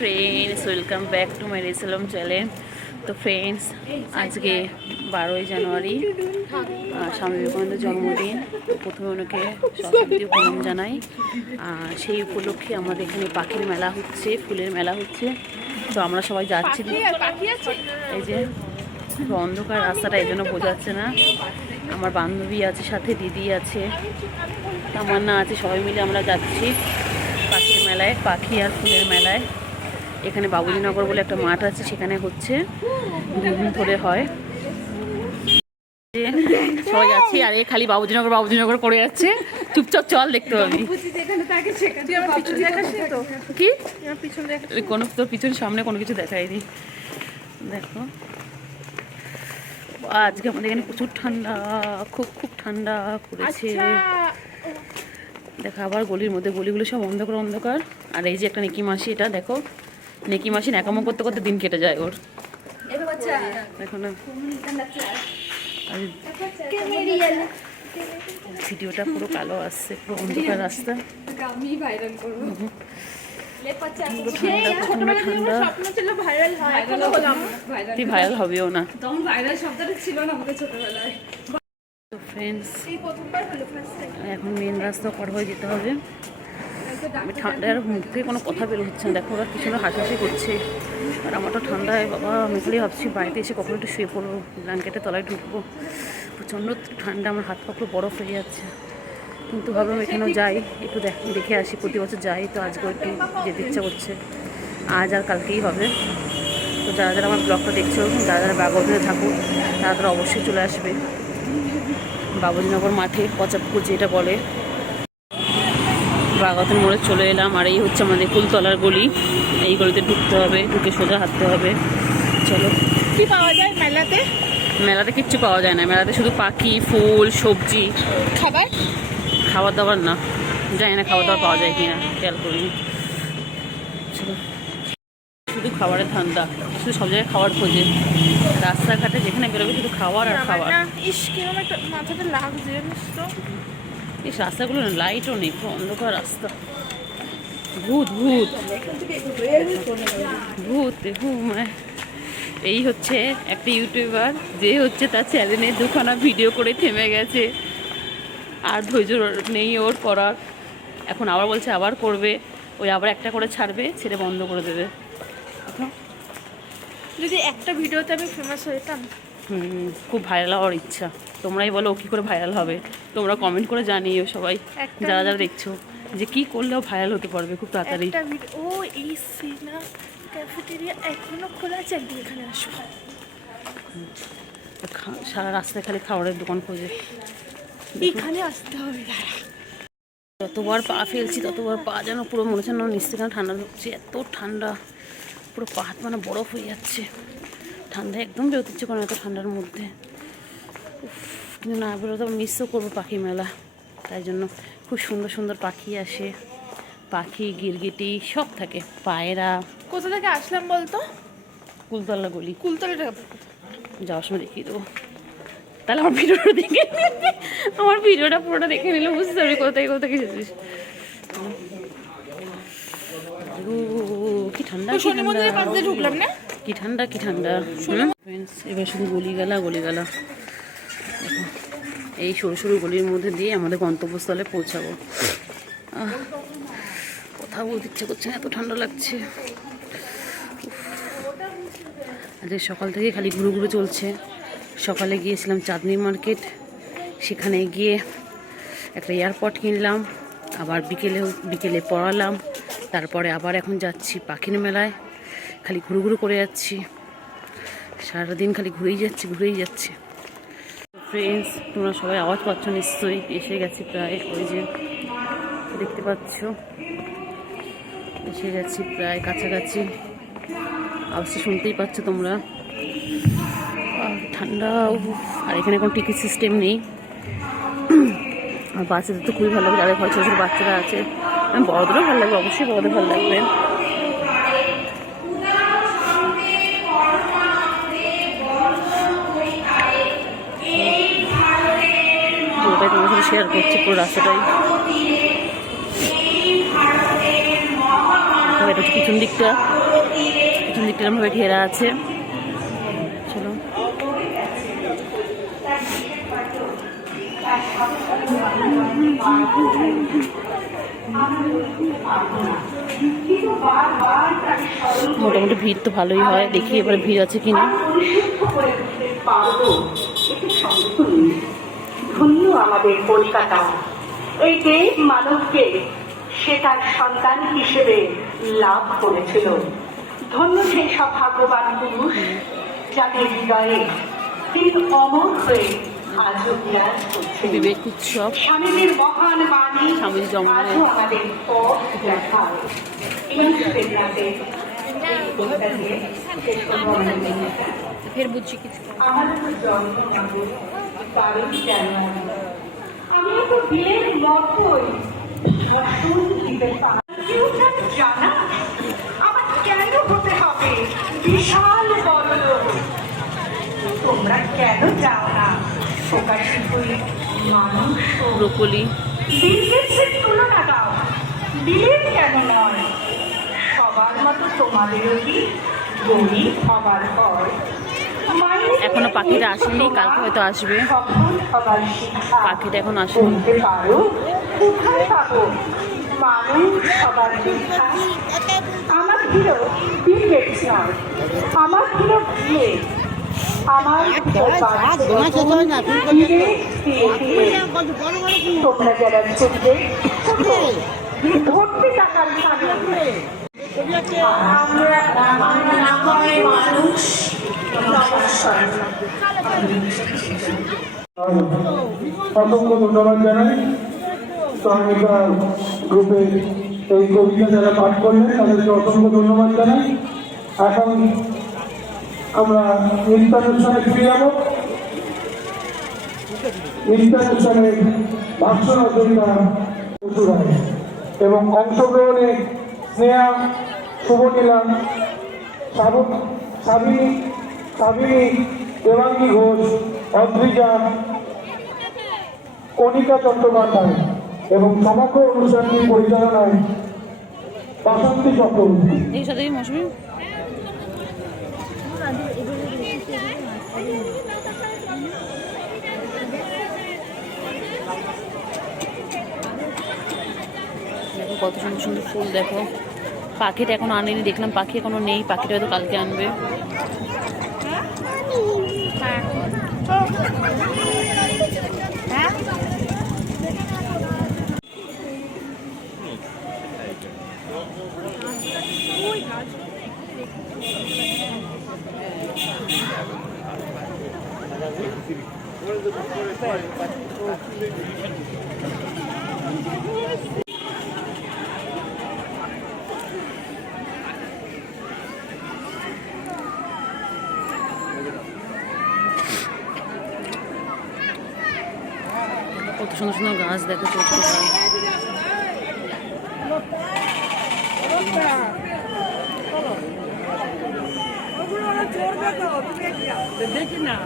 Friends welcome back to my रेसलम channel. तो friends आज के 12 জানুয়ারি স্বামী বিবেকানন্দের জন্মদিন। প্রথমে ওনাকে সশান্তি প্রণাম জানাই। সেই উপলক্ষে আমাদের এখানে পাখির মেলা হচ্ছে, ফুলের মেলা হচ্ছে। তো আমরা সবাই যাচ্ছি। এই যে অন্ধকার রাস্তাটা এই জন্য বোঝাচ্ছে না। আমার বান্ধবী আছে, সাথে দিদি আছে, তামান্না আছে, সবাই মিলে আমরা যাচ্ছি পাখির মেলায়, পাখি আর ফুলের মেলায়। এখানে বাবুজিনগর বলে একটা মাঠ আছে, সেখানে হচ্ছে 2 দিন ধরে হয়। সবাই যাচ্ছি আর এ খালি বাবুজিনগর করে যাচ্ছে। চুপচাপ চল, দেখতে পাবি কি কোনো তোর পিছনে সামনে কোনো কিছু দেখায়নি। দেখো আজকে আমাদের এখানে প্রচুর ঠান্ডা, খুব ঠান্ডা পড়েছে। দেখো আবার গলির মধ্যে, গলিগুলো সব অন্ধকার। আর এই যে একটা নেকি মাসি, এটা দেখো নেকি মাসি ন্যাকামো করতে করতে দিন কেটে যায় ওর। দেখো না ভিডিওটা পুরো কালো আসছে, পুরো অন্ধকার রাস্তা। তুই ভাইরাল হবেও না। ফ্রেন্ডস এখন মেন রাস্তা পার হয়ে যেতে হবে। আমি ঠান্ডার মুখ থেকে কোনো কথা বের হচ্ছে না। দেখো ওরা পিছনে হাসাহাসি করছে আর আমার তো ঠান্ডায় বাবা, আমি খালি ভাবছি বাড়িতে এসে কখনো একটু শুয়ে পড়বো, ব্ল্যাঙ্কেটের তলায় ঢুকবো। প্রচণ্ড ঠান্ডা, আমার হাত পা পুরো বরফ হয়ে যাচ্ছে। কিন্তু ভাবলাম এখানেও যাই, একটু দেখে আসি। প্রতি বছর যাই, তো আজকেও একটু যেতে ইচ্ছা করছে। আজ আর কালকেই হবে। তো যারা আমার ব্লগটা দেখছো, যারা বাগবাজারে থাকো, তারা অবশ্যই চলে আসবে বাবুজিনগর মাঠে, পচাপুকুর যেটা বলে। বাগাতের মোড়ে চলে এলাম আর এই হচ্ছে আমাদের কুলতলার গলি। এই গলিতে ঢুকতে হবে, ঢুকে সোজা হাঁটতে হবে। চলো। কি পাওয়া যায় মেলাতে? মেলাতে কিচ্ছু পাওয়া যায় না। মেলাতে শুধু পাখি, ফুল, সবজি, খাবার দাবার না, জানি না খাবার দাবার পাওয়া যায় কিনা, খেয়াল করিনি। চলো, শুধু খাবারের ধান্দা, শুধু সব জায়গায় খাবার খোঁজে। রাস্তাঘাটে যেখানে বেরোবে শুধু খাবার আর খাবার। মাথাটা লাগছে জানিস তো। এই রাস্তাগুলো লাইটও নেই, পুরো অন্ধকার রাস্তা। ভূত ভূত ভূত এই হচ্ছে একটা ইউটিউবার, যে হচ্ছে তার চ্যানেলে 2খানা ভিডিও করে থেমে গেছে। আর ধৈর্য নেই ওর করার। এখন আবার বলছে আবার করবে, ওই আবার একটা করে ছাড়বে, ছেড়ে বন্ধ করে দেবে। যদি একটা ভিডিওতে আমি ফেমাস হইতাম। খুব ভাইরাল হওয়ার ইচ্ছা। তোমরাই বলো ও কী করে ভাইরাল হবে। তোমরা কমেন্ট করে জানিও সবাই, যারা যারা দেখছো, যে কি করলেও ভাইরাল হতে পারবে খুব তাড়াতাড়ি। ও এই সিনা ক্যাফেটেরিয়া এখনো খোলা আছে, একদিন এখানে আসবো। সারা রাস্তায় খালি খাবারের দোকান খোঁজে। এখানে আসতে হবে। যতবার পা ফেলছি ততবার পা যেন পুরো মনে হচ্ছে না নিচ থেকে ঠান্ডা ঢুকছে। এত ঠান্ডা, পুরো পা হাত মানে বরফ হয়ে যাচ্ছে। ঠান্ডায় একদম বেরোতে ইচ্ছে করে না এত ঠান্ডার মধ্যে। কিন্তু না বেরোতে মিসও করবো পাখি মেলা। তাই জন্য খুব সুন্দর সুন্দর পাখি আসে, পাখি, গিরগিটি সব থাকে, পায়রা। কোথা থেকে আসলাম বলতো? কুলতলা গলি। কুলতলাটা যাওয়ার সময় দেখিয়ে দেবো। তাহলে আমার ভিডিওটা দেখে, আমার ভিডিওটা পুরোটা দেখে নিলে বুঝতে পারবি কোথায় এসেছিস। কি ঠান্ডা, ঢুকলাম না, কি ঠান্ডা, কি ঠান্ডা। এবার শুধু গলিগালা। দেখো এই সরু সরু গলির মধ্যে দিয়ে আমাদের গন্তব্যস্থলে পৌঁছাবো। কথা বলতে ইচ্ছে করছে না, এত ঠান্ডা লাগছে। আজকে সকাল থেকে খালি ঘুরু চলছে। সকালে গিয়েছিলাম চাঁদনি মার্কেট, সেখানে গিয়ে একটা এয়ারপড কিনলাম। আবার বিকেলে পড়ালাম। তারপরে আবার এখন যাচ্ছি পাখির মেলায়। খালি ঘুরু করে যাচ্ছি, সারাদিন খালি ঘুরেই যাচ্ছি। ফ্রেন্ডস তোমরা সবাই আওয়াজ পাচ্ছ নিশ্চয়ই, এসে গেছি প্রায়। ওই যে দেখতে পাচ্ছ, এসে গেছি প্রায় কাছাকাছি। আওয়াজটা শুনতেই পাচ্ছ তোমরা। ঠান্ডা। আর এখানে কোনো টিকিট সিস্টেম নেই। আর বাচ্চাদের তো খুবই ভালো লাগবে, যাদের ঘরে ছোটো ছোটো বাচ্চারা আছে। বড়দেরও ভালো লাগবে, অবশ্যই বড়দের ভালো লাগবে। পুরোটাই তোমার সাথে শেয়ার করছি, পুরো রাস্তাটাই। পিছন দিকটা এরকমভাবে ঘেরা আছে। চলো মোটামুটি ভিড় তো ভালোই হয়, দেখি এবারে ভিড় আছে কিনা। ধন্য আমাদের কলকাতা, এই দেব মানবকে সে তার সন্তান হিসেবে লাভ করেছিল। ধন্য সেই সব ভাগ্যবান পুরুষ যাদের হৃদয়ে তিনি অমর হয়ে আজও বিরাজ করছে। বিবেক উৎসব, স্বামীদের মহান বাণী স্বামী জন্মদিন। আজও আমাদের পথ দেখায়। এই প্রেরণাতে ফের বুঝছি কিছু। আমাদের জন্ম হবে 12 জানুয়ারি। আমি তো বিয়ের মতোই জানা আমার কেন হতে হবে বিশাল বড় লোক? তোমরা কেন যাও না প্রকাশিত মানুষ? ব্রোকলি, বিল গেটসের তুলনা দাও, বিলের কেন নয়? সবার মতো তোমাদেরও কি গরিব হবার হয়? এখনো পাখিটা আসেনি, কালকে হয়তো আসবে। পাখিটা এখন আসেনি। পারো কোথায় পাবো মানুষ সবার শিক্ষা? আমার হিরো বিল গেটস নয়, আমার হিরো বিয়ে। আমার তোমরা যারা চলবে ভর্তি টাকার মানুষ। অসংখ্য ধন্যবাদ জানাই সহায়িকা গ্রুপে এই কবিতা যারা পাঠ করলেন তাদেরকে অসংখ্য ধন্যবাদ জানাই। এখন আমরা নৃত্যানুষ্ঠানে ফিরে যাব। নৃত্যানুষ্ঠানের ভাষ্য রচয়িতা প্রচুর হয় এবং অংশগ্রহণে স্নেহা, শুভনীলা, সাবিনী, দেবাঙ্গী ঘোষ, অদ্রিজা, কণিকা চট্টোপাধ্যায় এবং সমগ্র অনুষ্ঠানটি পরিচালনায় বাসন্তী চক্রবর্তী। এই সাথে মৌসুমি দেখো কত সুন্দর সুন্দর ফুল। দেখো পাখিটা এখনো আনেনি, দেখলাম পাখি এখনো নেই, পাখিটা হয়তো কালকে আনবে। কত সুন্দর সুন্দর গাছ, দেখো ছোট ছোট গাছ। দেখি না